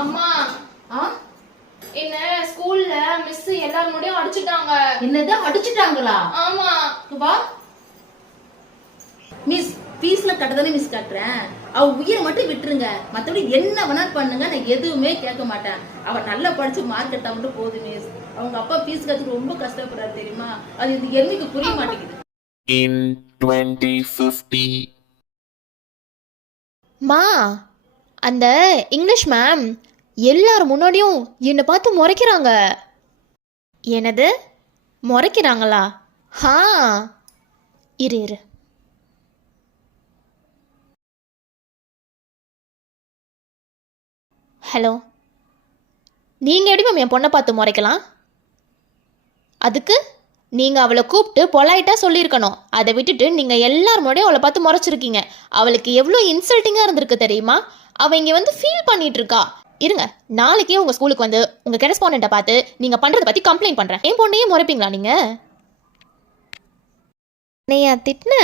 அம்மா ஆ என்ன ஸ்கூல்ல மிஸ் எல்லாரும் முன்னாடியும் அடிச்சிட்டாங்க. என்னது அடிச்சிட்டாங்களா? ஆமா. வா மிஸ், ஃபீஸ்ல கட்டதானே மிஸ் கட்டுறேன். அவ உயிரை மட்டும் விட்டுருங்க, மத்தபடி என்ன வேணா பண்ணுங்க, நான் எதுவுமே கேட்க மாட்டேன். அவ நல்லா படிச்சு மார்க் எடுத்தா மட்டும் போதும் மிஸ். அவங்க அப்பா ஃபீஸ் கட்டுறது ரொம்ப கஷ்டப்படுறாரு தெரியுமா? அது இந்த எண்ணிக்கு புரிய மாட்டேங்குது. In 2050. மா, அந்த இங்கிலீஷ் மேம் எல்லாரும் முன்னாடியும் என்னை பார்த்து முறைக்கிறாங்க. என்னது முறைக்கிறாங்களா? ஹா, இரு இரு. ஹலோ, நீங்கள் எப்படி மேம் என் பொண்ணை பார்த்து முறைக்கலாம்? அதுக்கு நீங்கள் அவளை கூப்பிட்டு பொலைட்டாக சொல்லியிருக்கணும். அதை விட்டுட்டு நீங்கள் எல்லாரும் முன்னாடியும் அவளை பார்த்து முறைச்சிருக்கீங்க. அவளுக்கு எவ்வளோ இன்சல்ட்டிங்காக இருந்திருக்கு தெரியுமா? அவள் இங்கே வந்து ஃபீல் பண்ணிட்டு இருக்கா. இருங்க, நாளைக்கே உங்கள் ஸ்கூலுக்கு வந்து உங்கள் கரெஸ்பாண்டண்ட்டை பார்த்து நீங்கள் பண்ணுறதை பற்றி கம்ப்ளைண்ட் பண்ணுறேன். என் பொண்ணையே முறைப்பீங்களா நீங்கள்? நீயா திட்டின?